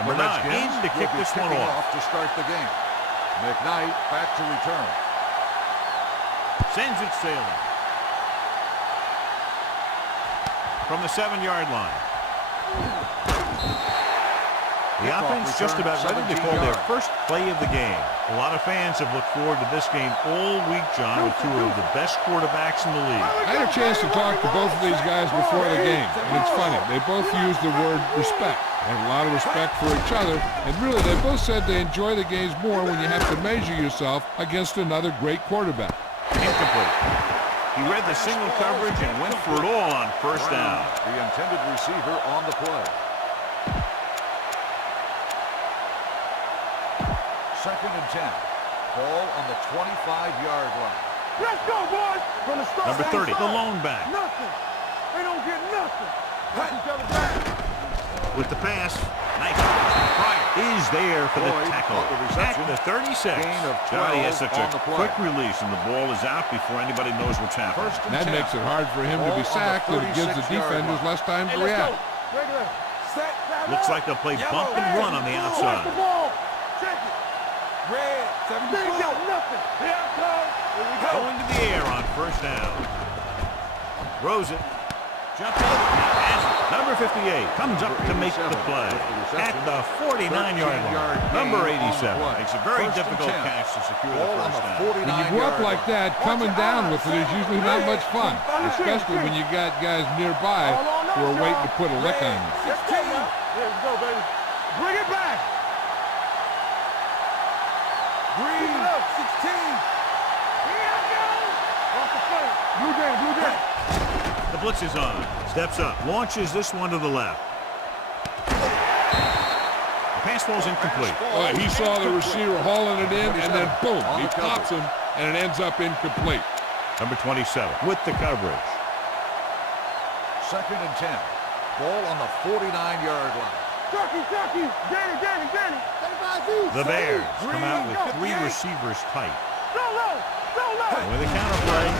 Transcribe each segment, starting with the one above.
Number 9 in to kick this one off. To start the game. McKnight back to return. Sends it sailing. From the 7-yard line. The offense just about ready to call their first play of the game. A lot of fans have looked forward to this game all week, John, with 2 of the best quarterbacks in the league. I had a chance to talk to both of these guys before the game, and it's funny. They both use the word respect. They have a lot of respect for each other, and really they both said they enjoy the games more when you have to measure yourself against another great quarterback. Incomplete. He read the single coverage and went for it all on first down. The intended receiver on the play. Second and 10. Ball on the 25-yard line. Let's go, boys! From the start. Number 30, the lone back. Nothing. They don't get nothing. Pat each other back. With the pass, nice. Pryor is there for the tackle. At the 36. Johnny has such a quick release, and the ball is out before anybody knows what's happening. That makes it hard for him to be sacked, and it gives the defenders less time to react. Looks like they'll play bump and run on the outside. Red, 74. They got nothing. Here it comes. Here we go. Going to the air on first down. Throws it. Jumps over. Has it. Number 58 comes up to make the play. At the 49-yard line. Number 87 makes a very difficult catch to secure the first down. When you go up like that, coming down with it is usually not much fun, especially when you got guys nearby who are waiting to put a lick on you. 16. There we go, baby. Bring it back. Green, 16. Here I go. Off the front. Blue game, blue game. The blitz is on. Steps up. Launches this one to the left. The pass ball's incomplete. He saw the receiver hauling it in, and then boom, he pops him, and it ends up incomplete. Number 27 with the coverage. Second and 10. Ball on the 49-yard line. Ducky, Danny. The Bears come out with 3 receivers tight. Go low. And with a counterplay,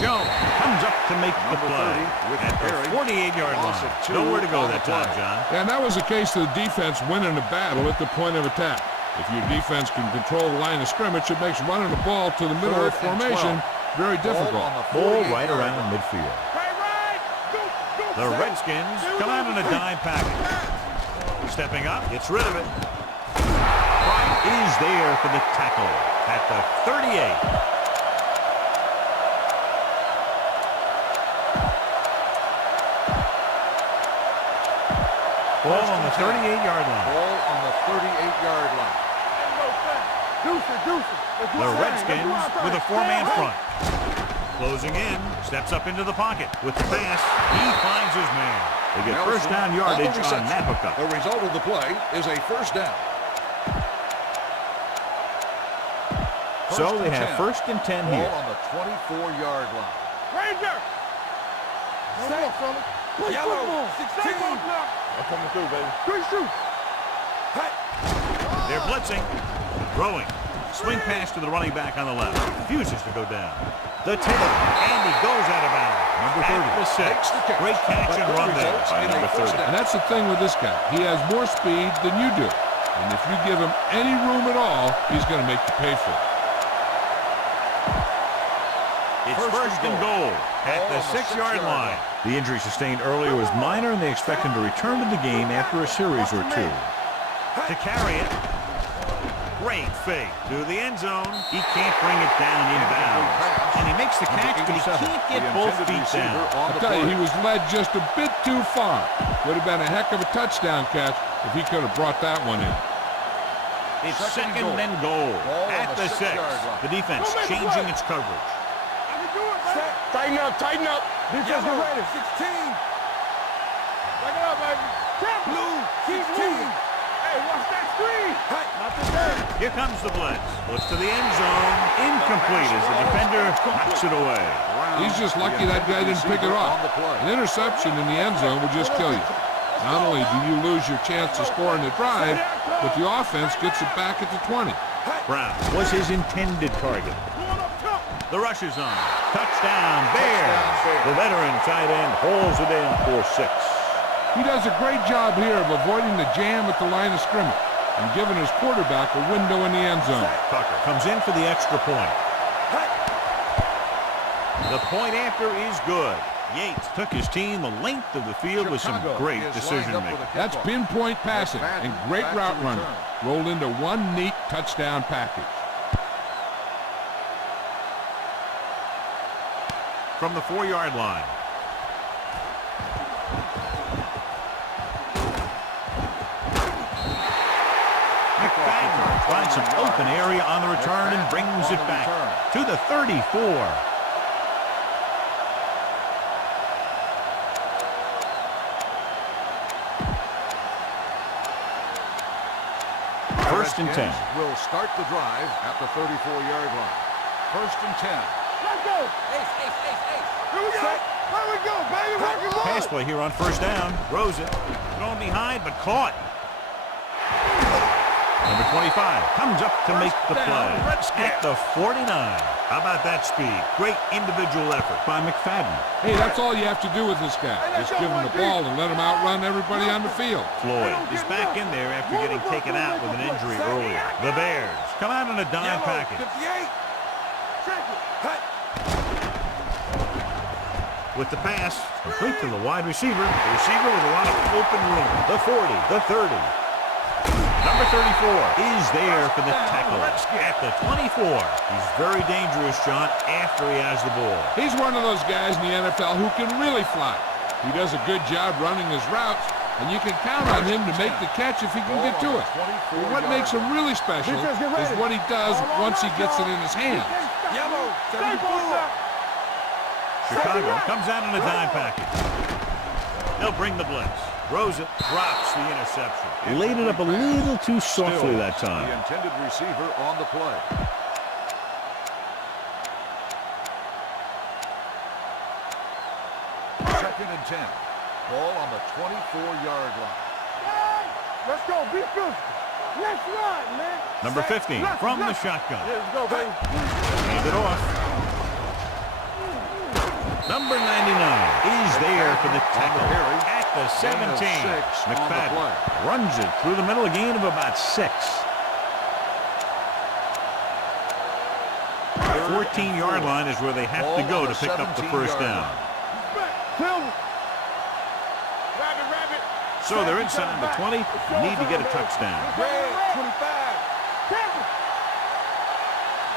Jones comes up to make the play at the 48-yard line. Nowhere to go that time, John. And that was the case of the defense winning the battle at the point of attack. If your defense can control the line of scrimmage, it makes running the ball to the middle of the formation very difficult. Ball right around midfield. The Redskins come out in a dime package. Stepping up, gets rid of it. Bryant is there for the tackle at the 38. Ball on the 38-yard line. Ball on the 38-yard line. The Redskins with a 4-man front. Closing in, steps up into the pocket. With the pass, he finds his man. They get first down yardage on that hookup. The result of the play is a first down. So they have first and 10 here. Ball on the 24-yard line. Ranger! Yellow, 16. I'm coming through, baby. Good shoot. They're blitzing. Throwing. Swing pass to the running back on the left. Refuses to go down. The tail, and he goes out of bounds. Number 30 takes the catch. Great catch and run there by number 30. And that's the thing with this guy. He has more speed than you do. And if you give him any room at all, he's going to make you pay for it. It's first and goal at the 6-yard line. The injury sustained earlier was minor, and they expect him to return to the game after a series or 2. To carry it. Great fake to the end zone. He can't bring it down inbounds. And he makes the catch, but he can't get both feet down. I'll tell you, he was led just a bit too far. Would have been a heck of a touchdown catch if he could have brought that one in. It's second and goal at the 6. The defense changing its coverage. Tighten up. Defense get ready. 16. Back it up, baby. Blue, 16. Hey, watch that screen. Not today. Here comes the blitz. Looks to the end zone. Incomplete as the defender knocks it away. He's just lucky that guy didn't pick it off. An interception in the end zone would just kill you. Not only do you lose your chance to score in the drive, but the offense gets it back at the 20. Brown was his intended target. The rush is on. Touchdown, Bears. The veteran tight end holds it in for 6. He does a great job here of avoiding the jam at the line of scrimmage and giving his quarterback a window in the end zone. Tucker comes in for the extra point. The point after is good. Yates took his team the length of the field with some great decision-making. That's pinpoint passing and great route running. Rolled into one neat touchdown package. From the 4-yard line. McFadden finds some open area on the return and brings it back to the 34. First and 10. Will start the drive at the 34-yard line. First and 10. Let's go. Ace. Here we go. Here we go, baby. Working one. Pass play here on first down. Throws it. Thrown behind, but caught. Number 25 comes up to make the play at the 49. How about that speed? Great individual effort by McFadden. Hey, that's all you have to do with this guy. Just give him the ball and let him outrun everybody on the field. Floyd is back in there after getting taken out with an injury earlier. The Bears come out in a dime package. With the pass, complete to the wide receiver. The receiver with a lot of open room. The 40, the 30. Number 34 is there for the tackle at the 24. He's very dangerous, John, after he has the ball. He's one of those guys in the NFL who can really fly. He does a good job running his routes, and you can count on him to make the catch if he can get to it. But what makes him really special is what he does once he gets it in his hands. Yellow. 74. Chicago comes out in a dime package. They'll bring the blitz. Throws it, drops the interception. Laid it up a little too softly that time. The intended receiver on the play. Second and 10. Ball on the 24-yard line. Let's go. Be good. Let's run, man. Number 15 from the shotgun. Let's go, baby. Hand it off. Number 99 is there for the tackle at the 17. McFadden runs it through the middle, a gain of about 6. 14-yard line is where they have to go to pick up the first down. So they're inside the 20, need to get a touchdown. 25.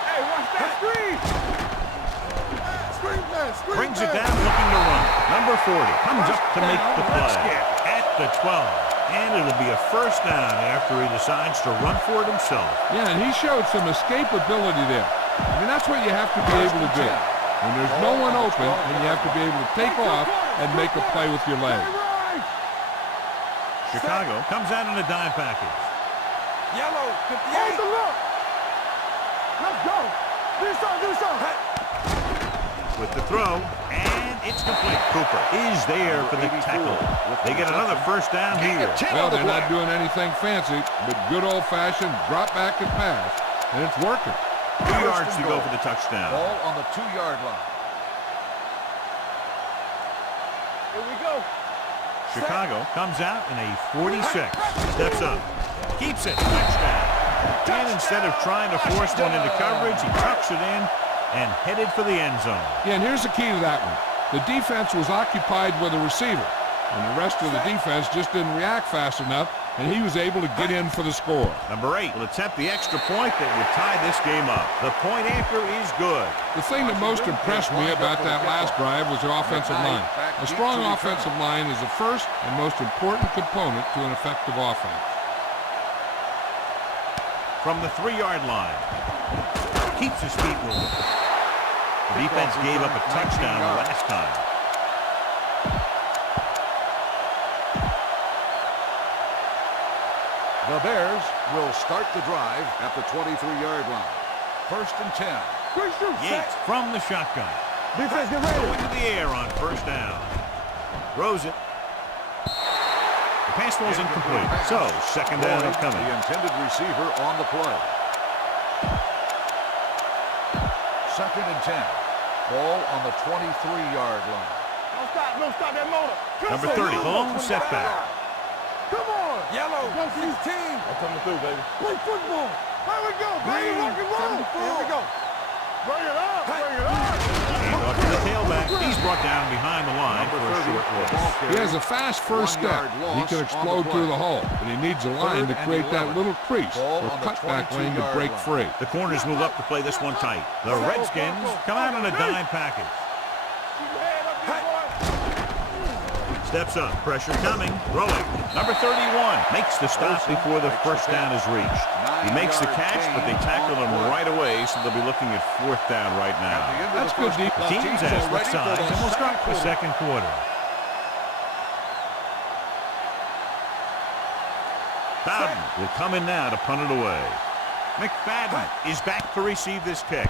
Hey, watch that screen. Brings it down, looking to run. Number 40 comes up to make the play at the 12. And it'll be a first down after he decides to run for it himself. Yeah, and he showed some escapability there. I mean, that's what you have to be able to do. When there's no one open, and you have to be able to take off and make a play with your leg. Chicago comes out in a dime package. Yellow. 58. Look. Let's go. Do something. With the throw, and it's complete. Cooper is there for the tackle. They get another first down here. Well, they're not doing anything fancy, but good old-fashioned drop back and pass, and it's working. 2 yards to go for the touchdown. Ball on the 2-yard line. Here we go. Chicago comes out in a 46. Steps up. Keeps it. Touchdown. And instead of trying to force one into coverage, he tucks it in and headed for the end zone. Yeah, and here's the key to that one. The defense was occupied with a receiver, and the rest of the defense just didn't react fast enough, and he was able to get in for the score. Number 8 will attempt the extra point that would tie this game up. The point after is good. The thing that most impressed me about that last drive was the offensive line. A strong offensive line is the first and most important component to an effective offense. From the 3-yard line. Keeps his feet moving. The defense gave up a touchdown last time. The Bears will start the drive at the 23-yard line. First and 10. Yates from the shotgun. Defense, get ready. Going to the air on first down. Throws it. The pass ball's incomplete. So, second down incoming. The intended receiver on the play. Second and 10. Ball on the 23-yard line. stop that motor. Number 30, lone setback. Come on. Yellow. Go 16. I'm coming through, baby. Play football. Here we go, baby. Rock and roll. Here we go. Bring it up. Bring it up. Handoff to the tailback. He's brought down behind the line for a short loss. He has a fast first step. He can explode through the hole, but he needs a line to create that little crease or cutback lane to break free. The corners move up to play this one tight. The Redskins come out in a dime package. Steps up, pressure coming, throwing. Number 31 makes the stop before the first down is reached. He makes the catch, but they tackle him right away, so they'll be looking at fourth down right now. That's good deep. The team's asked what sides, and we'll start the second quarter. Bowden will come in now to punt it away. McFadden is back to receive this kick.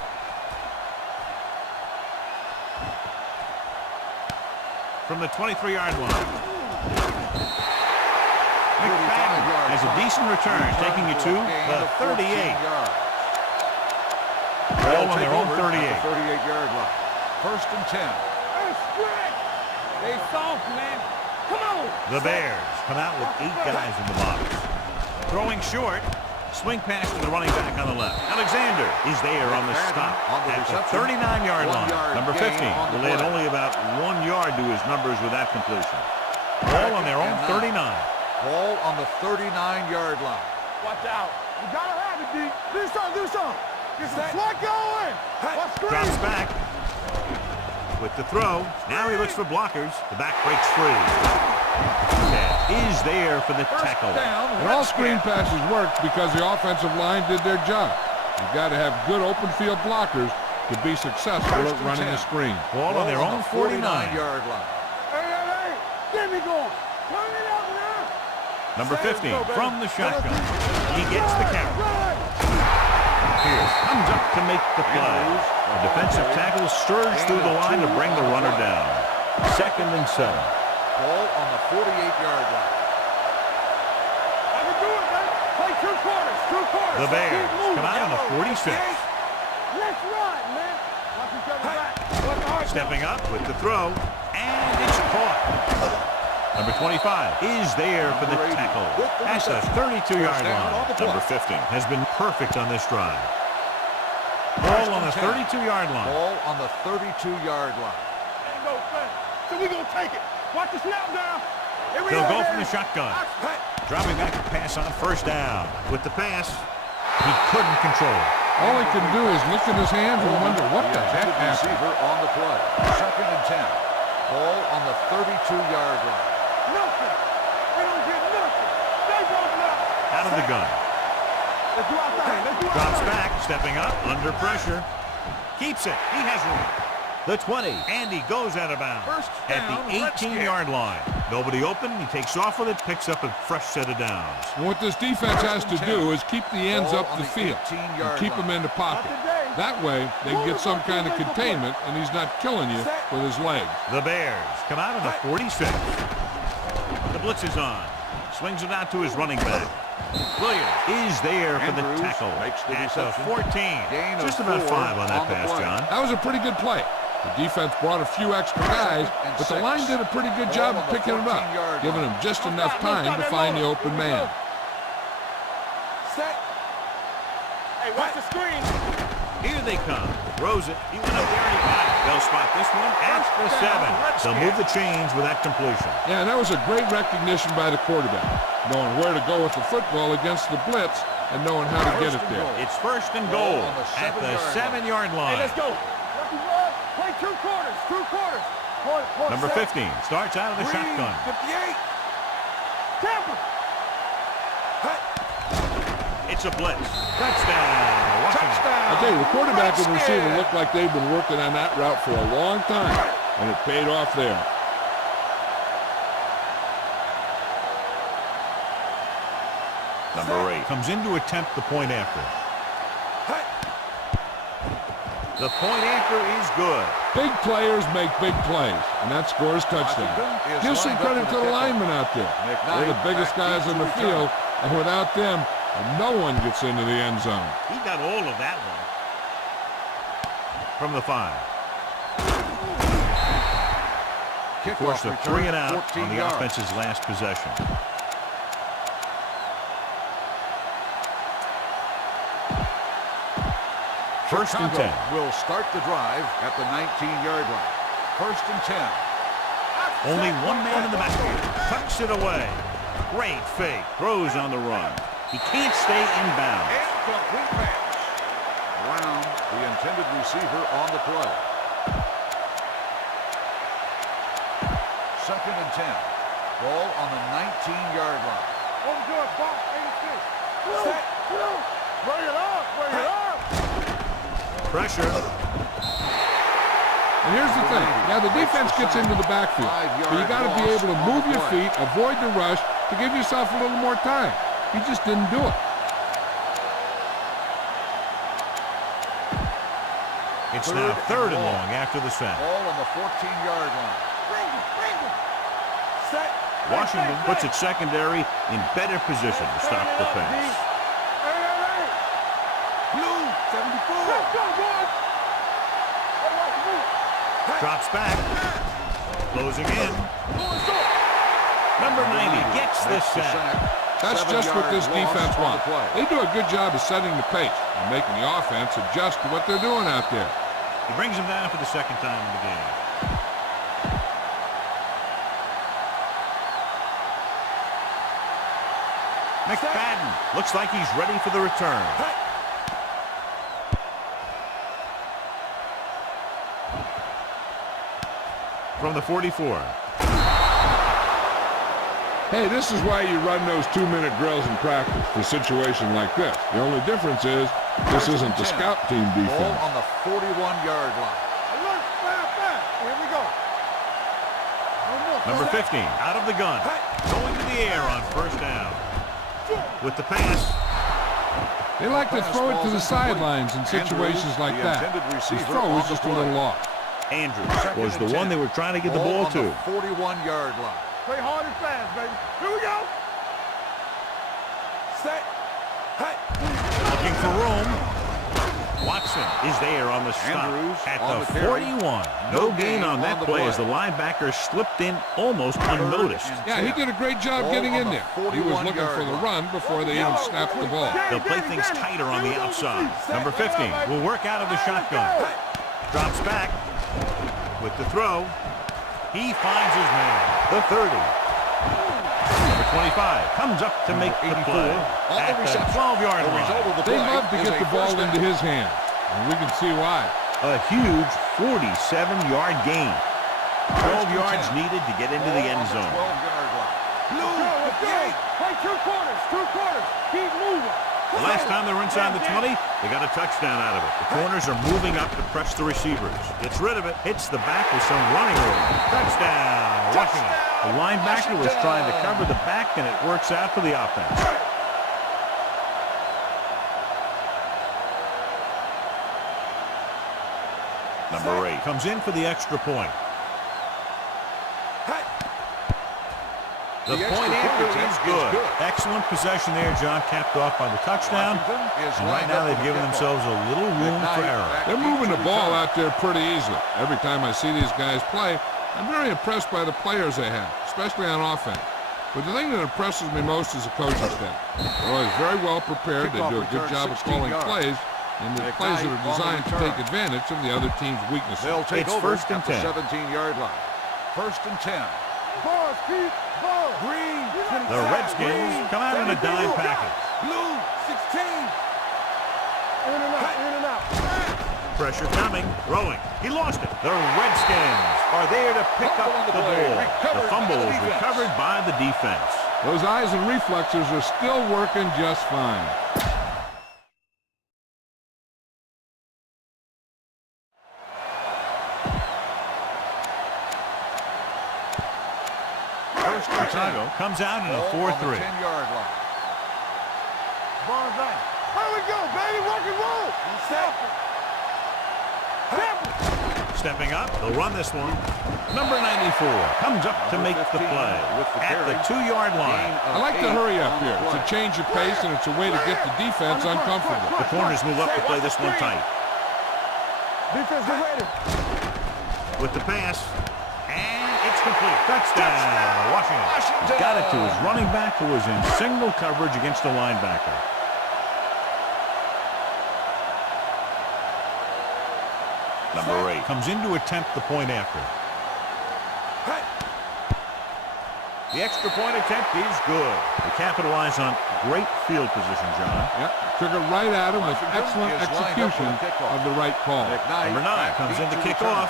From the 23-yard line. McFadden has a decent return, taking you to the 38. Ball on their own 38. 38-yard line. First and 10. They soft, man. Come on. The Bears come out with 8 guys in the box. Throwing short. Swing pass to the running back on the left. Alexander is there on the stop at the 39-yard line. Number 15 will add only about 1 yard to his numbers with that completion. Ball on their own 39. Ball on the 39-yard line. Watch out. You gotta have it, D. Do something. Get some slack going. Drops back with the throw. Now he looks for blockers. The back breaks free. Is there for the tackle. And all screen passes worked because the offensive line did their job. You've got to have good open field blockers to be successful at running a screen. Ball on their own 49-yard line. Hey. Get me going. Turn it up now. Number 15 from the shotgun. He gets the count. Pierce comes up to make the play. The defensive tackle surged through the line to bring the runner down. 2nd and 7. Ball on the 48-yard line. I can do it, man. Play 2 quarters. The Bears come out on the 46. Let's run, man. Watch each other back. Stepping up with the throw, and it's caught. Number 25 is there for the tackle at the 32-yard line. Number 15 has been perfect on this drive. Ball on the 32-yard line. Ball on the 32-yard line. Ain't no thing. So we gonna take it. Watch the snap down. They'll go from the shotgun. Dropping back to pass on first down. With the pass, he couldn't control it. All he can do is look at his hands and wonder what the heck happened. Receiver on the play. 2nd and 10. Ball on the 32-yard line. Nothing. We don't get nothing. They don't know. Out of the gun. Let's do our thing. Drops back, stepping up, under pressure. Keeps it. He has room. The 20, and he goes out of bounds at the 18-yard line. Nobody open, he takes off with it, picks up a fresh set of downs. And what this defense has to do is keep the ends up the field and keep them in the pocket. That way, they can get some kind of containment, and he's not killing you with his legs. The Bears come out on the 46. The blitz is on. Swings it out to his running back. Williams is there for the tackle at the 14. Just about 5 on that pass, John. That was a pretty good play. The defense brought a few extra guys, but the line did a pretty good job of picking him up, giving him just enough time to find the open man. Set. Hey, watch the screen. Here they come. Throws it. He went up there and he got it. They'll spot this one at the 7. They'll move the chains with that completion. Yeah, and that was a great recognition by the quarterback, knowing where to go with the football against the blitz and knowing how to get it there. It's 1st and goal at the 7-yard line. Hey, let's go. Play 2 quarters. 2 quarters. Number 15 starts out of the shotgun. 58. Tampa. It's a blitz. Touchdown. I tell you, the quarterback and receiver look like they've been working on that route for a long time, and it paid off there. Number 8 comes in to attempt the point after. The point after is good. Big players make big plays, and that scores touchdown. Give some credit to the linemen out there. They're the biggest guys on the field, and without them, no one gets into the end zone. He got all of that one. From the 5. Forced a 3 and out 14 on the yards. offense's last possession. First and 10. Will start the drive at the 19-yard line. First and 10. Only one man in the backfield. Tucks it away. Great fake. Throws on the run. He can't stay in bounds. Incomplete pass. Brown, the intended receiver, on the play. Second and 10. Ball on the 19-yard line. Over good, box, 86. Set. Bring it up, bring it up. Pressure. And here's the thing. Now, the defense gets into the backfield, but you got to be able to move your feet, avoid the rush, to give yourself a little more time. He just didn't do it. It's now third and long after the sack. Ball on the 14-yard line. Set. Washington puts its secondary in better position to stop the pass. Blue, 74. Let's go, boys. Drops back. Closing in. Number 90 gets this sack. That's just what this defense wants. They do a good job of setting the pace and making the offense adjust to what they're doing out there. He brings him down for the second time in the game. McFadden looks like he's ready for the return. From the 44. Hey, this is why you run those 2-minute drills in practice for a situation like this. The only difference is this isn't the scout team Ball defense. on the 41-yard line. Alert, fast. Here we go. Number 15 out of the gun. Going to the air on first down. With the pass. They like to throw it to the sidelines in situations like that. The throw is just a little off. Andrews was the one they were trying to get the ball to. 41-yard line. Play hard and fast, baby. Here we go. Set. Looking for room. Watson is there on the stop Andrews at on the the carry. 41. No gain on that play as the linebacker slipped in almost unnoticed. Yeah, he did a great job getting in there. He was looking for the run before they even snapped the ball. They'll play things tighter on the outside. Number 15 will work out of the shotgun. Drops back with the throw. He finds his man. The 30. Number 25 comes up to make the play at the 12-yard line. They love to get the ball into his hands, and we can see why. A huge 47-yard gain. 12 yards needed to get into the end zone. Blue, let's go. Play two quarters. Keep moving. The last time they were inside the 20, they got a touchdown out of it. The corners are moving up to press the receivers. Gets rid of it, hits the back with some running room. Touchdown, Washington. The linebacker was trying to cover the back, and it works out for the offense. Number 8 comes in for the extra point. The point after is good. Excellent possession there, John, capped off by the touchdown. And right now they've given themselves a little room for error. They're moving the ball out there pretty easily. Every time I see these guys play, I'm very impressed by the players they have, especially on offense. But the thing that impresses me most is the coaching staff. They're always very well prepared. They do a good job of calling plays, and the plays that are designed to take advantage of the other team's weaknesses. They'll take It's over first and at the 10. 17-yard line. First and 10. Ball, keep, ball. Green. The Redskins come out in a dime package. Blue, 16. In and out. Pressure coming, throwing. He lost it. The Redskins are there to pick up the ball. The fumble is recovered by the defense. Those eyes and reflexes are still working just fine. Chicago comes out in a 4-3. 10-yard line. Ball's out. Here we go, baby. Rock and roll. Stepping up, they'll run this one. Number 94 comes up to make the play at the 2-yard line. I like to hurry up here. It's a change of pace, and it's a way to get the defense uncomfortable. The corners move up to play this one tight. Defense, get ready. With the pass, and it's It's complete. Touchdown, Washington. Got it to his running back, who was in single coverage against a linebacker. Number 8 comes in to attempt the point after. The extra point attempt is good. They capitalize on great field position, John. Yep, took it right at him with excellent execution of the right call. Number 9 comes in to kick off.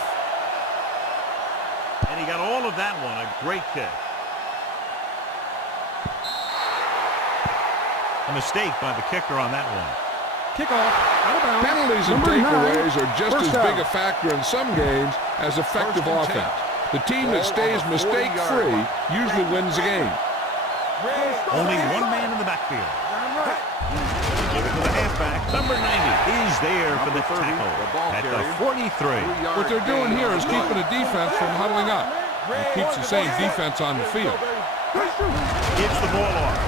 And he got all of that one. A great kick. A mistake by the kicker on that one. Kickoff, out of bounds. Penalties and takeaways are just as big a factor in some games as effective offense. The team that stays mistake-free usually wins the game. Only one man in the backfield. Give it to the halfback. Number 90 is there for the tackle at the 43. What they're doing here is keeping the defense from huddling up. It keeps the same defense on the field. Gets the ball off.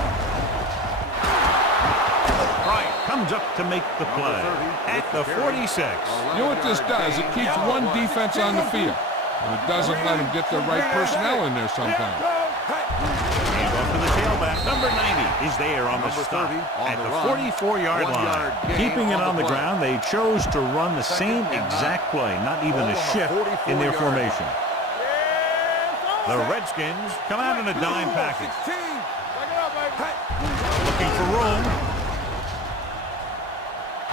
Bryant comes up to make the play at the 46. You know what this does? It keeps one defense on the field. And it doesn't let them get the right personnel in there sometimes. Hand off to the tailback. Number 90 is there on the stop at the 44-yard line. Keeping it on the ground, they chose to run the same exact play, not even a shift in their formation. The Redskins come out in a dime package. Looking for room.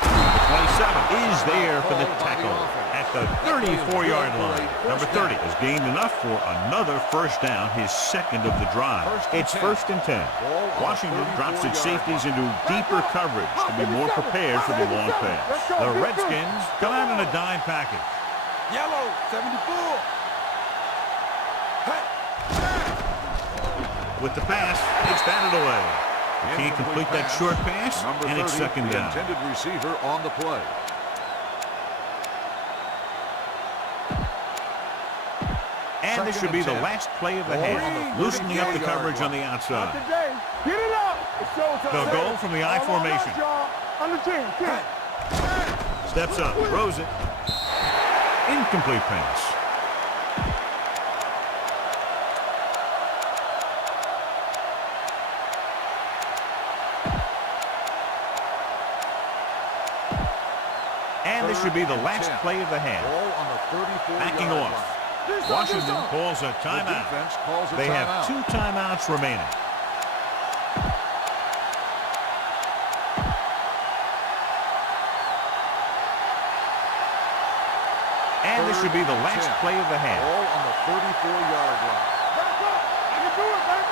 27 is there for the tackle at the 34-yard line. Number 30 has gained enough for another first down, his second of the drive. It's 1st and 10. Washington drops its safeties into deeper coverage to be more prepared for the long pass. The Redskins come out in a dime package. Yellow, 74. With the pass, it's batted away. You can't complete that short pass, and it's 2nd down. Intended receiver on the play. And this should be the last play of the half, loosening up the coverage on the outside. Get it up. They'll go from the I formation. On the 10. Steps up, throws it. Incomplete pass. And this should be the last play of the half. Backing off. Washington calls a timeout. They have 2 timeouts remaining. And this should be the last play of the half. Ball on the 34-yard line. Back up. I can do it, baby.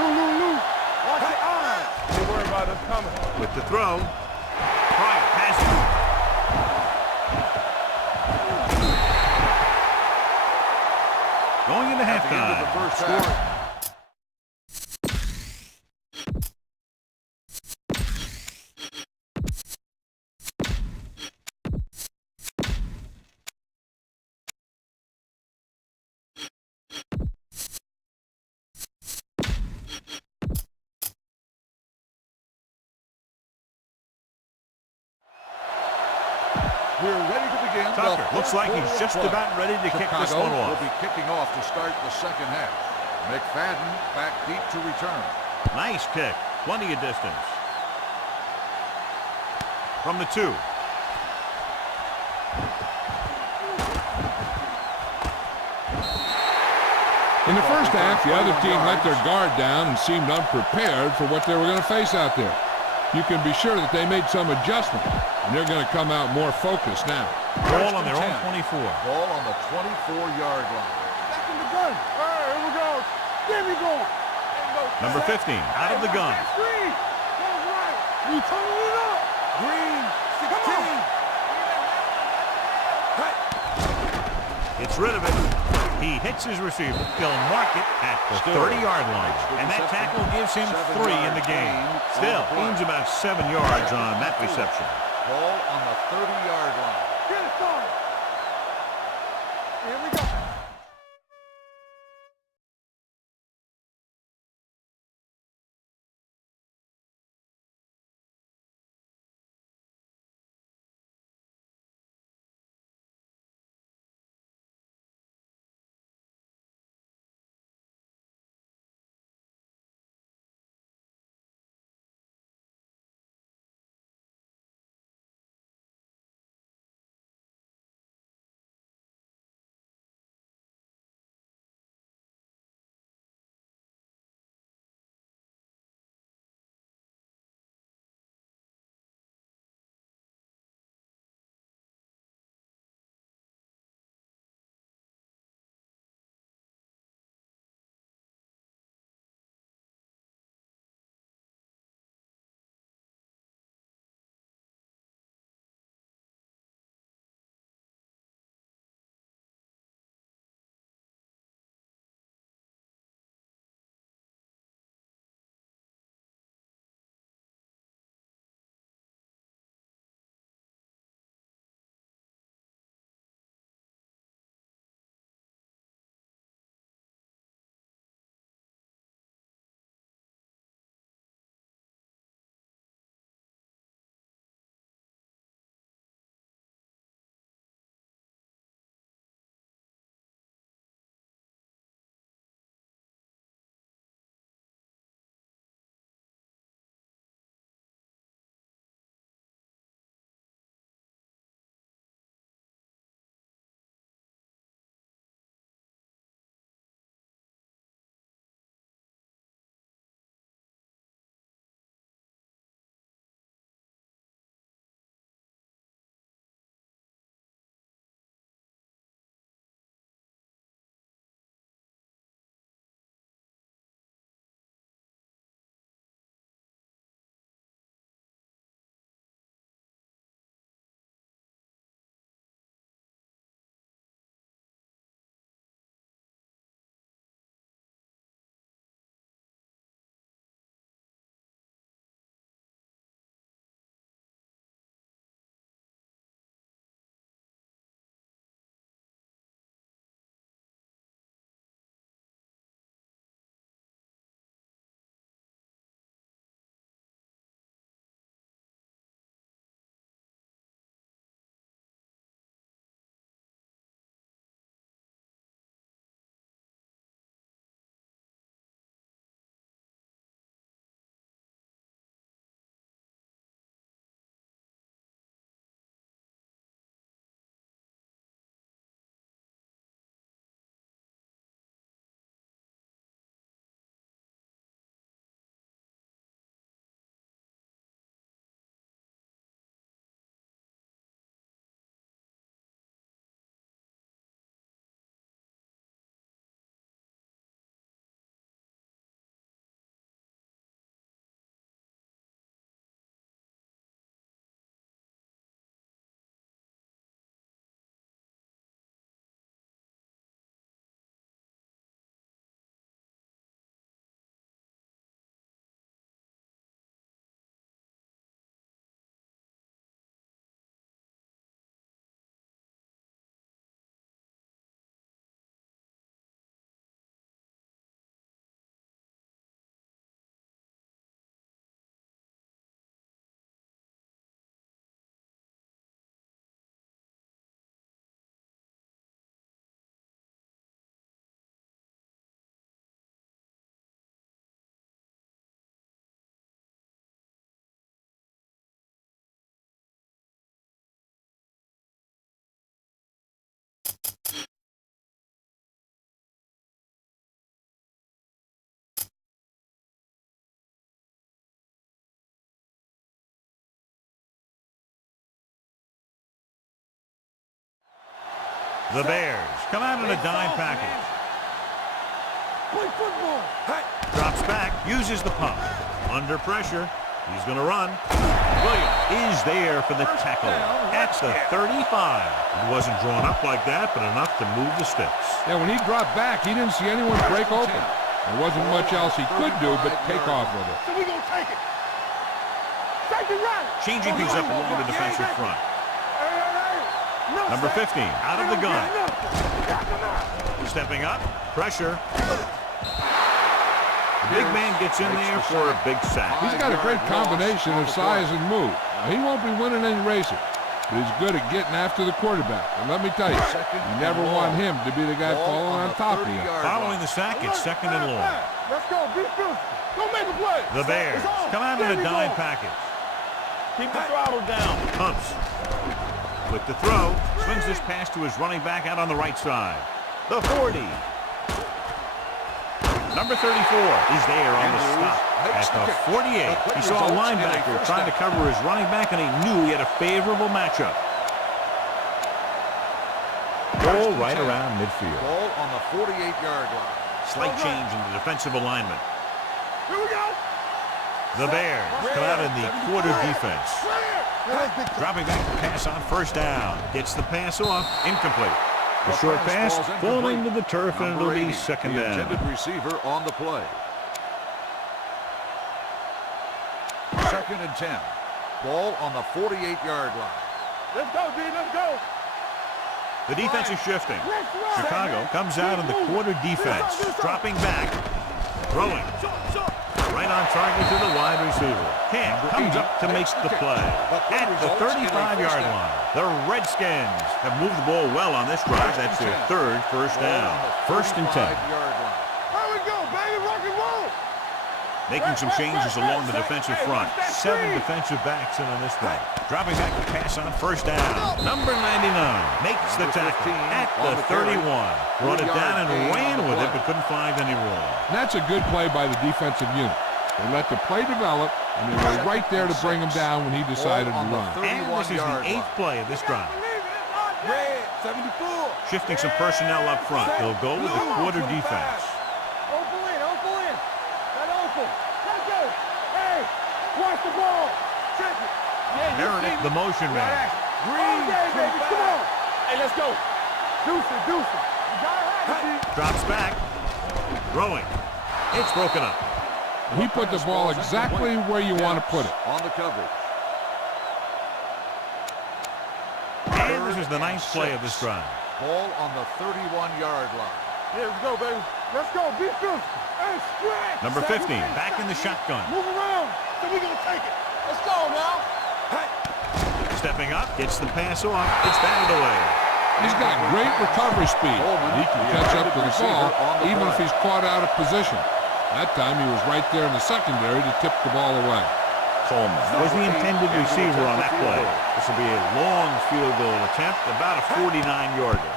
Lou. Watch your eyes. Don't worry about us coming. With the throw, Bryant has it. Going into halftime. Scoring. We're ready to begin. Tucker looks like he's just about ready to kick this one off. Will be kicking off to start the second half. McFadden back deep to return. Nice kick. Plenty of distance. From the 2. In the first half, the other team let their guard down and seemed unprepared for what they were going to face out there. You can be sure that they made some adjustments, and they're going to come out more focused now. Ball on their own 24. Ball on the 24-yard line. Back in the gun. All right, here we go. Get me going. Number 15 out of the gun. Green. Goes right. We turning it up. Green, 16. It's rid of it. He hits his receiver. He'll mark it at the 30-yard line. And that tackle gives him 3 in the game. Still, gains about 7 yards on that reception. Ball on the 30-yard line. Get it started. Here we go. The Bears come out in a dime package. Play football. Drops back, uses the pump. Under pressure, he's going to run. Williams is there for the tackle at the 35. It wasn't drawn up like that, but enough to move the sticks. Yeah, when he dropped back, he didn't see anyone break open. There wasn't much else he could do but take off with it. So we gonna take it. Take it right. Changing things up along the defensive front. Number 15 out of the gun. Stepping up, pressure. The big man gets in there for a big sack. He's got a great combination of size and move. Now, he won't be winning any races, but he's good at getting after the quarterback. And let me tell you, you never want him to be the guy falling on top of you. Following the sack, it's second and long. Let's go. Be good. Don't make a play. The Bears come out in a dime package. Keep the throttle down. Pumps. With the throw, swings this pass to his running back out on the right side. The 40. Number 34 is there on the stop. At the 48, he saw a linebacker trying to cover his running back, and he knew he had a favorable matchup. Goal right around midfield. Ball on the 48-yard line. Slight change in the defensive alignment. Here we go. The Bears come out in the quarter defense. Dropping back to pass on first down. Gets the pass off. Incomplete. The short pass falling to the turf, and it'll be second down. The intended receiver on the play. Second and 10. Ball on the 48-yard line. Let's go, D. Let's go. The defense is shifting. Chicago comes out in the quarter defense. Dropping back. Throwing. Right on target to the wide receiver. Camp comes up to make the play. At the 35-yard line, the Redskins have moved the ball well on this drive. That's their third first down. First and 10. Here we go, baby. Rock and roll. Making some changes along the defensive front. 7 defensive backs in on this one. Dropping back to pass on first down. Number 99 makes the tackle at the 31. Brought it down and ran with it, but couldn't find any room. That's a good play by the defensive unit. They let the play develop, and they were right there to bring him down when he decided to run. And this is the 8th play of this drive. Red, 74. Shifting some personnel up front. They'll go with the quarter defense. Open in. That open. Let's go. Hey, watch the ball. Check it. Yeah, Meredith, the motion man. Green, baby. Come on. Hey, let's go. Deuce it. You got it. Drops back. Throwing. It's broken up. He put the ball exactly where you want to put it. On the coverage. And this is the 9th play of this drive. Ball on the 31-yard line. Yeah, let's go, baby. Let's go. Be good. Hey, stretch. Number 15, back in the shotgun. Move around. So we're going to take it. Let's go now. Hey. Stepping up, gets the pass off. It's batted away. He's got great recovery speed. He can catch up to the ball even if he's caught out of position. That time he was right there in the secondary to tip the ball away. Coleman was the intended receiver on that play. This will be a long field goal attempt, about a 49-yarder.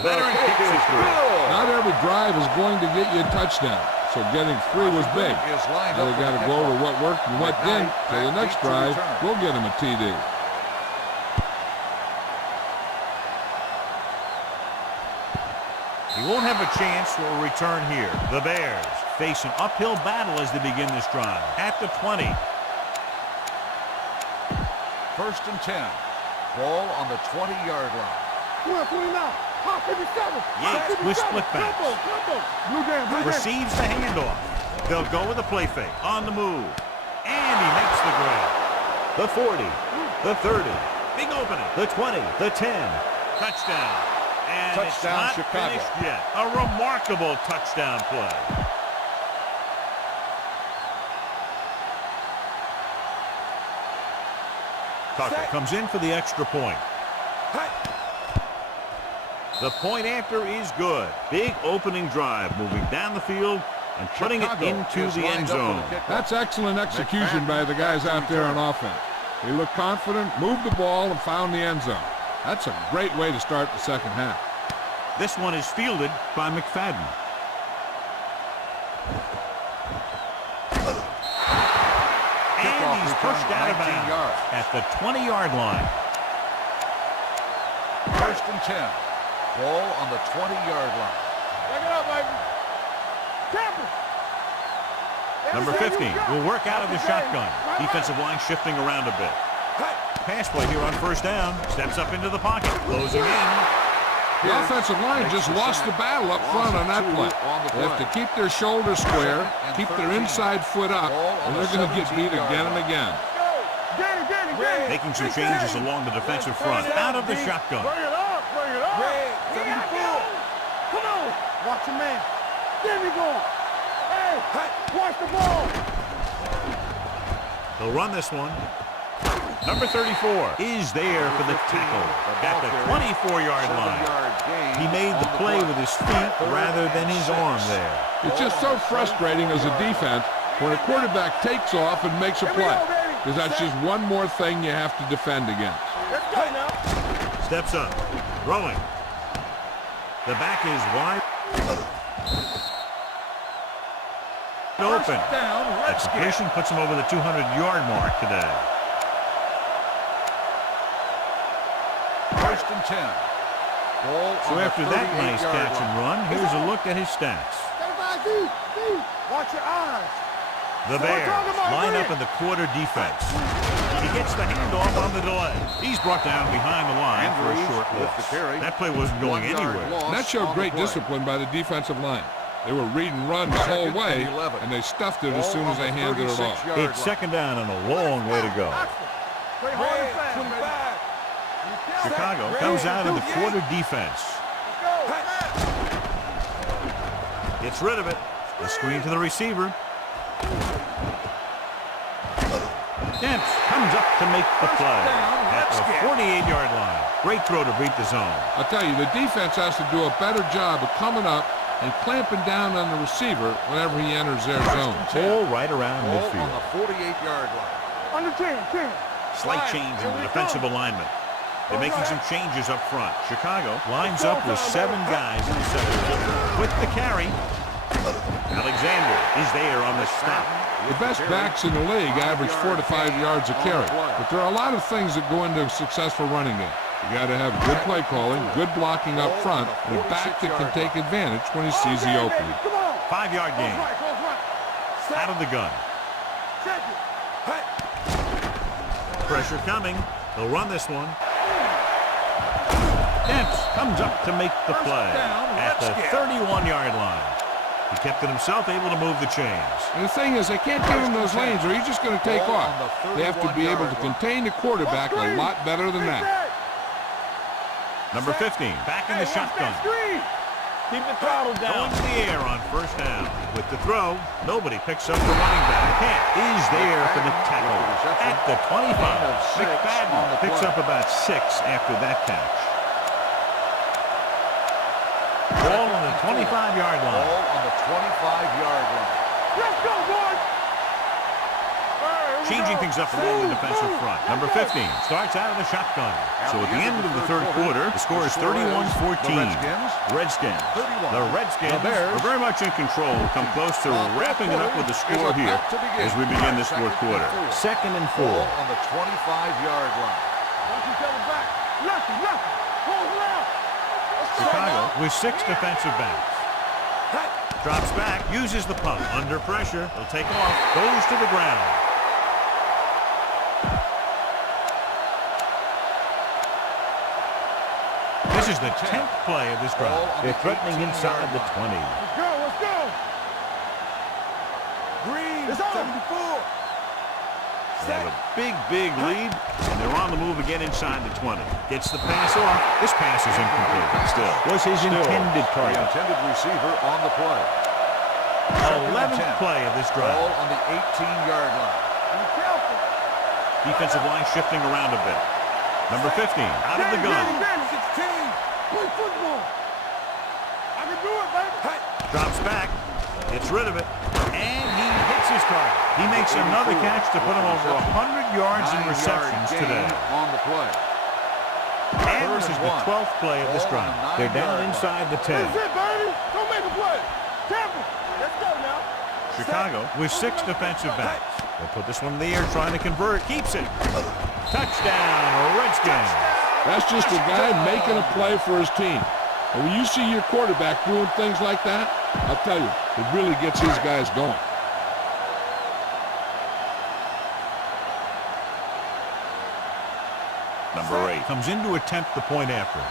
The veteran kicks it through. Not every drive is going to get you a touchdown, so getting 3 was big. Now they got to go over what worked and what didn't, so the next drive will get him a TD. He won't have a chance for a return here. The Bears face an uphill battle as they begin this drive. At the 20. First and 10. Ball on the 20-yard line. 29. Hot 57. Yates with split backs. Blue down. Receives the handoff. They'll go with a play fake. On the move. And he makes the grab. The 40. The 30. Big opening. The 20. The 10. Touchdown. And Touchdown, it's not Chicago. finished yet. A remarkable touchdown play. Tucker comes in for the extra point. The point after is good. Big opening drive, moving down the field and putting it into the end zone. That's excellent execution by the guys out there on offense. They looked confident, moved the ball, and found the end zone. That's a great way to start the second half. This one is fielded by McFadden. And he's pushed out of bounds at the 20-yard line. First and 10. Ball on the 20-yard line. Back it up, baby. Tampa. Number 15 will work out of the shotgun. Defensive line shifting around a bit. Pass play here on first down. Steps up into the pocket. Closing in. The offensive line just lost the battle up front on that play. They have to keep their shoulders square, keep their inside foot up, and they're going to get beat again and again. Making some changes along the defensive front. Out of the shotgun. Bring it up, bring it up. Red, 74. Come on. Watch your man. There we go. Hey, watch the ball. They'll run this one. Number 34 is there for the tackle at the 24-yard line. He made the play with his feet rather than his arm there. It's just so frustrating as a defense when a quarterback takes off and makes a play, because that's just one more thing you have to defend against. Let's go now. Steps up. Throwing. The back is wide open. That completion puts him over the 200-yard mark today. First and 10. Ball So on after the that nice 38-yard catch and line. run, here's a look at his stats. Watch your eyes. The Bears line up in the quarter defense. He gets the handoff on the delay. He's brought down behind the line for a short loss. That play wasn't going anywhere. And that showed great discipline by the defensive line. They were read and run the whole way, and they stuffed it as soon as they handed it off. It's second down and a long way to go. Play hard and fast, 25. Chicago comes out in the quarter defense. Gets rid of it. The screen to the receiver. Demps comes up to make the play at the 48-yard line. Great throw to beat the zone. I'll tell you, the defense has to do a better job of coming up and clamping down on the receiver whenever he enters their zone. Ball right around midfield. On the 48-yard line. Under 10. Slight change in the defensive alignment. They're making some changes up front. Chicago lines up with 7 guys in the secondary. With the carry, Alexander is there on the stop. The best backs in the league average 4 to 5 yards a carry, but there are a lot of things that go into a successful running game. You got to have good play calling, good blocking up front, and a back that can take advantage when he sees the opening. 5-yard gain. Out of the gun. Pressure coming. They'll run this one. Demps comes up to make the play at the 31-yard line. He kept it himself, able to move the chains. And the thing is, they can't give him those lanes or he's just going to take off. They have to be able to contain the quarterback a lot better than that. Number 15, back in the shotgun. Keep the throttle down. Going to the air on first down. With the throw, nobody picks up the running back. Camp is there for the tackle at the 25. McFadden picks up about 6 after that catch. Ball on the 25-yard line. Ball on the 25-yard line. Let's go, boys. Changing things up along the defensive front. Number 15 starts out of the shotgun. So at the end of the third quarter, the score is 31-14. Redskins. The Redskins are very much in control. Come close to wrapping it up with the score here as we begin this fourth quarter. 2nd and 4. Ball on the 25-yard line. Watch each other back. Lucky. Hold it out. Chicago with 6 defensive backs. Drops back, uses the pump. Under pressure, he'll take off, goes to the ground. This is the 10th play of this drive. They're threatening inside the 20. Let's go. Green, it's 74. They have a big lead, and they're on the move again inside the 20. Gets the pass off. This pass is incomplete. Still was his intended The target. intended receiver on the play. 11th play of this drive. Ball on the 18-yard line. Be careful. Defensive line shifting around a bit. Number 15 out of the gun. 16. Play football. I can do it, baby. Drops back. Gets rid of it. And he hits his target. He makes another catch to put him over 100 yards in receptions today. On the play. And this is the 12th play of this drive. They're down inside the 10. That's it, baby. Don't make a play. Tampa. Let's go now. Chicago with 6 defensive backs. They'll put this one in the air trying to convert. Keeps it. Touchdown, Redskins. That's just a guy making a play for his team. And when you see your quarterback doing things like that, I'll tell you, it really gets these guys going. Number 8 comes in to attempt the point after.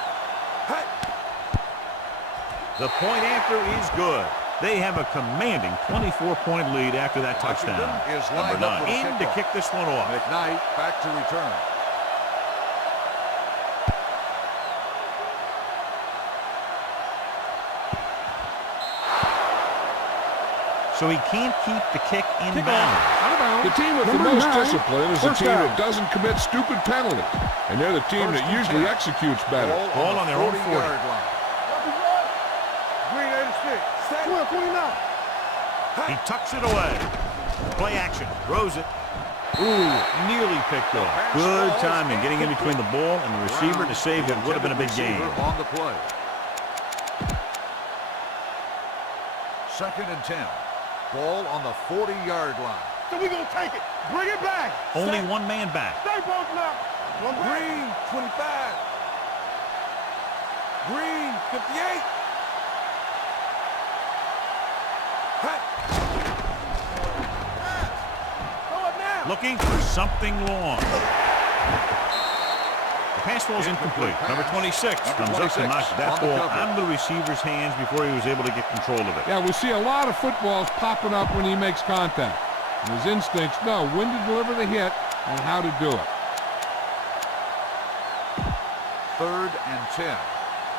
The point after is good. They have a commanding 24-point lead after that touchdown. Number 9 in to kick this one off. McKnight back to return. So he can't keep the kick in bounds. The team with the most discipline is the team that doesn't commit stupid penalties. And they're the team that usually executes better. Ball on their own 40. Green 86. 29. He tucks it away. Play action. Throws it. Ooh, nearly picked off. Good timing getting in between the ball and the receiver to save what would have been a big game. On the play. 2nd and 10. Ball on the 40-yard line. So we gonna take it. Bring it back. Only one man back. Stay both now. Green 25. Green 58. Looking for something long. The pass ball is incomplete. Number 26 comes up to knock that ball out of the receiver's hands before he was able to get control of it. Yeah, we see a lot of footballs popping up when he makes contact. And his instincts know when to deliver the hit and how to do it. 3rd and 10.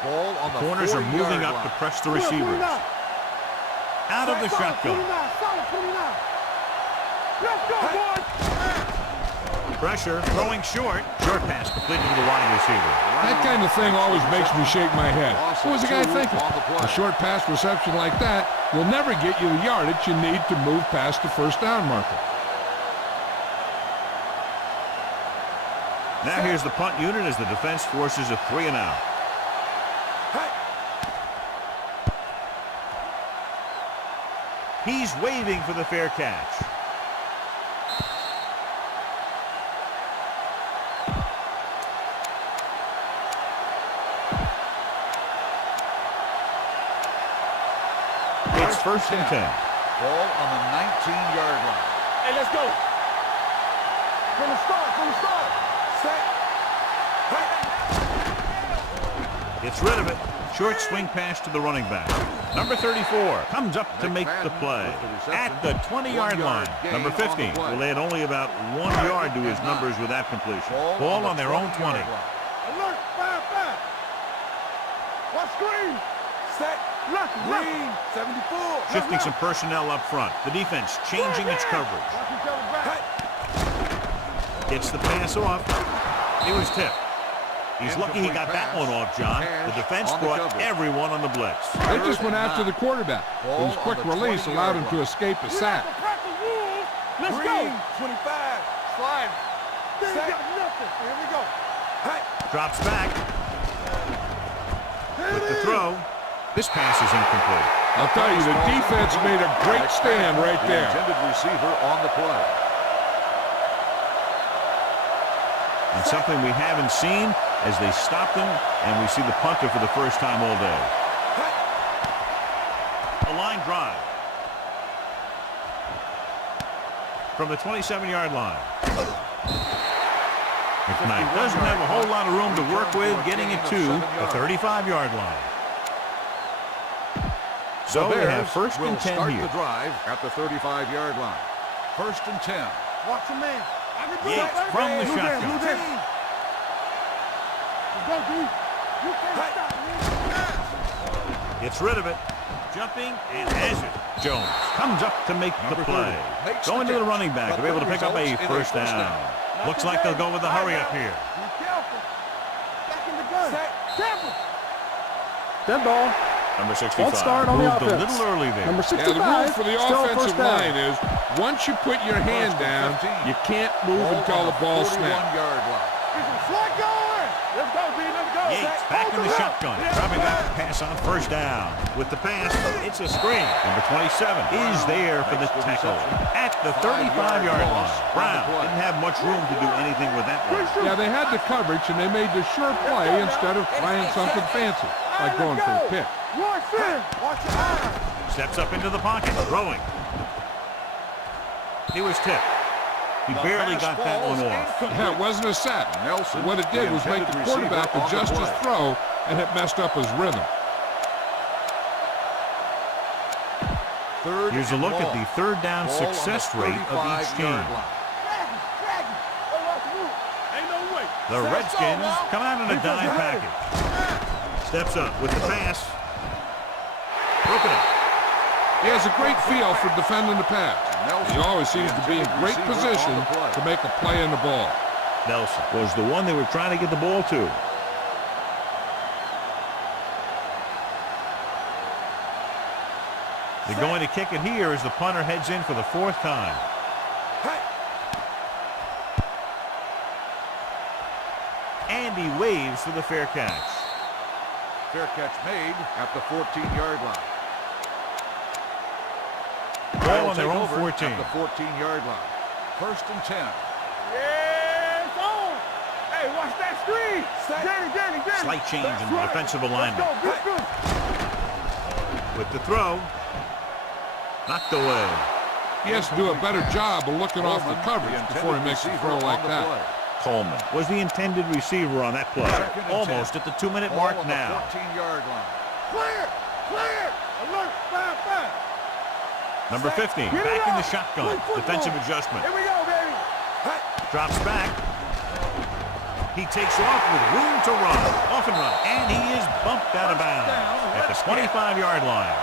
Ball on the Corners are moving up to press the receivers. Out of the shotgun. Let's go, boys. Pressure, throwing short. Short pass completed to the wide receiver. That kind of thing always makes me shake my head. What was the guy thinking? A short pass reception like that will never get you the yardage you need to move past the first down marker. Now here's the punt unit as the defense forces a 3 and out. He's waving for the fair catch. It's 1st and 10. Ball on the 19-yard line. Hey, let's go. From the start. Set. Gets rid of it. Short swing pass to the running back. Number 34 comes up to make the play at the 20-yard line. Number 50 will add only about 1 yard to his numbers with that completion. Ball on their own 20. Alert. Fire. Watch screen. Set. Green 74. Shifting some personnel up front. The defense changing its coverage. Watch each other back. Gets the pass off. He was tipped. He's lucky he got that one off, John. The defense brought everyone on the blitz. They just went after the quarterback. His quick release allowed him to escape a sack. Let's go. 25. Slide. Set. Nothing. Here we go. Drops back. With the throw. This pass is incomplete. I'll tell you, the defense made a great stand right there. The intended receiver on the play. And something we haven't seen as they stop them, and we see the punter for the first time all day. A line drive. From the 27-yard line. McKnight doesn't have a whole lot of room to work with getting it to the 35-yard line. So they have 1st and 10 start here. the drive at the 35-yard line. 1st and 10. Watch the man. Yates from the shotgun. Go, D. You can't stop me. Gets rid of it. Jumping and has it. Jones comes up to make the play. Going to the running back. They're able to pick up a first down. Looks like they'll go with the hurry up here. Be careful. Back in the gun. Careful. Dead ball. Number 65. False start on the Moved a offense. little early there. Number 65. Yeah, the rule for the still offensive first down. line is once you put your hand down, you can't move until the ball snaps. 41-yard line. Get some slack going. Let's go, B. Let's go. Yates back in the shotgun. Dropping back to pass on first down. With the pass, it's a screen. Number 27 is there for the tackle at the 35-yard line. Brown didn't have much room to do anything with that one. Yeah, they had the coverage, and they made the sure play instead of trying something fancy, like going for a pick. Watch your eyes. Steps up into the pocket, throwing. He was tipped. He barely got that one off. Yeah, it wasn't a sack. Nelson, What it did was make the quarterback adjust his throw, and it messed up his rhythm. Here's a look at the third down success rate of each team. The Redskins come out in a dime package. Steps up with the pass. Broken up. He has a great feel for defending the pass. He always seems to be in great position to make a play in the ball. Nelson was the one they were trying to get the ball to. They're going to kick it here as the punter heads in for the fourth time. And he waves for the fair catch. Fair catch made at the 14-yard line. Ball on their own 14. At the 14-yard line. First and 10. Yeah, it's on. Hey, watch that screen. Danny. Slight change in the defensive alignment. Let's go. With the throw. Knocked away. He has to do a better job of looking off the coverage before he makes a throw like that. Coleman was the intended receiver on that play. Almost at the 2-minute mark now. 14-yard line. Clear. Alert. 5. Number 15 back in the shotgun. Defensive adjustment. Here we go, baby. Drops back. He takes off with room to run. Off and run. And he is bumped out of bounds at the 25-yard line.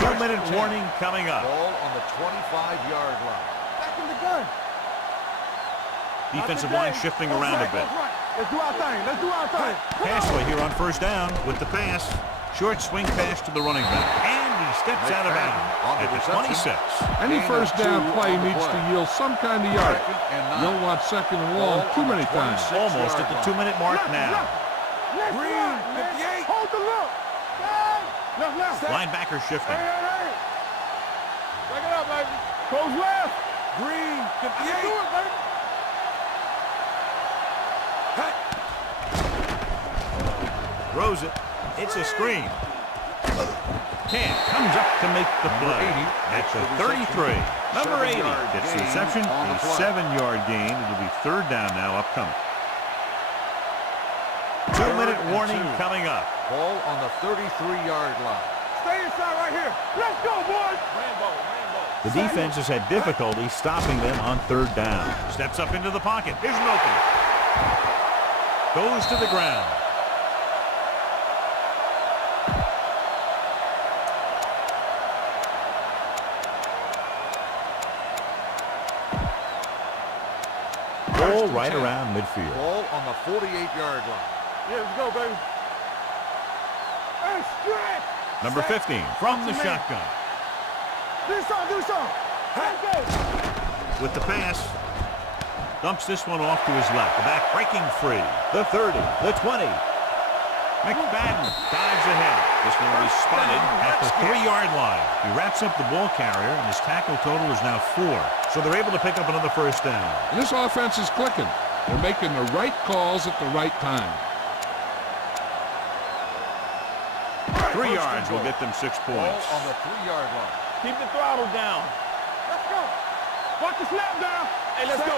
Two-minute warning coming up. Ball on the 25-yard line. Back in the gun. Defensive line shifting around a bit. Let's do our thing. Pass play here on first down with the pass. Short swing pass to the running back. And he steps out of bounds at the 26. Any first down play needs to yield some kind of yard. You don't want second and long too many times. Almost at the 2-minute mark now. Green, 58. Hold the look. Left. Linebacker shifting. Hey. Back it up, baby. Goes left. Green, 58. Do it, baby. Throws it. It's a screen. Camp comes up to make the play at the 33. Number 80 gets the reception. A 7-yard gain. It'll be third down now upcoming. 2-minute warning coming up. Ball on the 33-yard line. Stay inside right here. Let's go, boys. Rambo. The defense has had difficulty stopping them on third down. Steps up into the pocket. Here's an opening. Goes to the ground. Ball right around midfield. Ball on the 48-yard line. Yeah, let's go, baby. Hey, stretch. Number 15 from the shotgun. Do some. Let's go. With the pass. Dumps this one off to his left. The back breaking free. The 30, the 20. McFadden dives ahead. This one will be spotted at the 3-yard line. He wraps up the ball carrier, and his tackle total is now 4. So they're able to pick up another first down. And this offense is clicking. They're making the right calls at the right time. 3 yards will get them 6 Ball points. on the 3-yard line. Keep the throttle down. Let's go. Watch the snap down. Hey, let's go.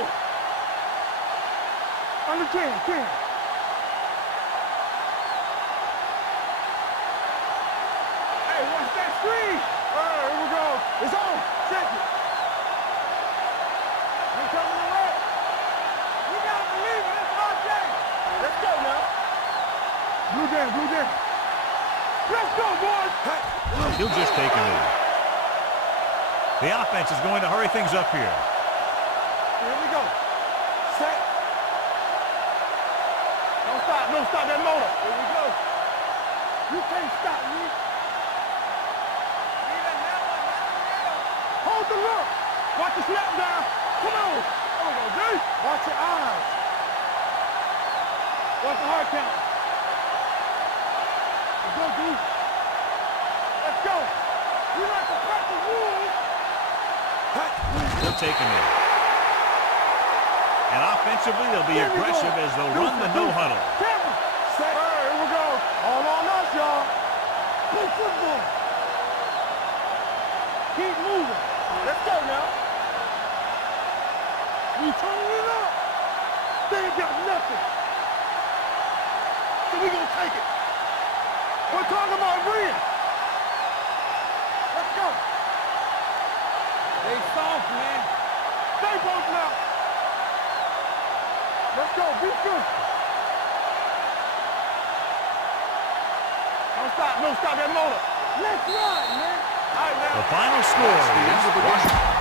Under 10. Hey, watch that screen. Here we go. It's on. Check it. We're coming to right. We got to believe it. It's our day. Let's go now. Blue down. Let's go, boys. He'll just take a knee. The offense is going to hurry things up here. Here we go. Set. Don't stop that motor. Here we go. You can't stop me. Hold the look. Watch the snap down. Come on. we go, D. Watch your eyes. Watch the hard count. Let's go, D. Let's go. We like to practice rules. They'll take him in. And offensively, they'll be aggressive as they'll run the no huddle. Set. Here we go. All on us, y'all. Play football. Keep moving. Let's go now. We turning it up. They ain't got nothing. So we gonna take it. We're talking about win. Let's go. They soft, man. Stay both now. Let's go. Be good. Don't stop. Don't stop that motor. Let's run, man. All right, man. The final score That's the end of the game.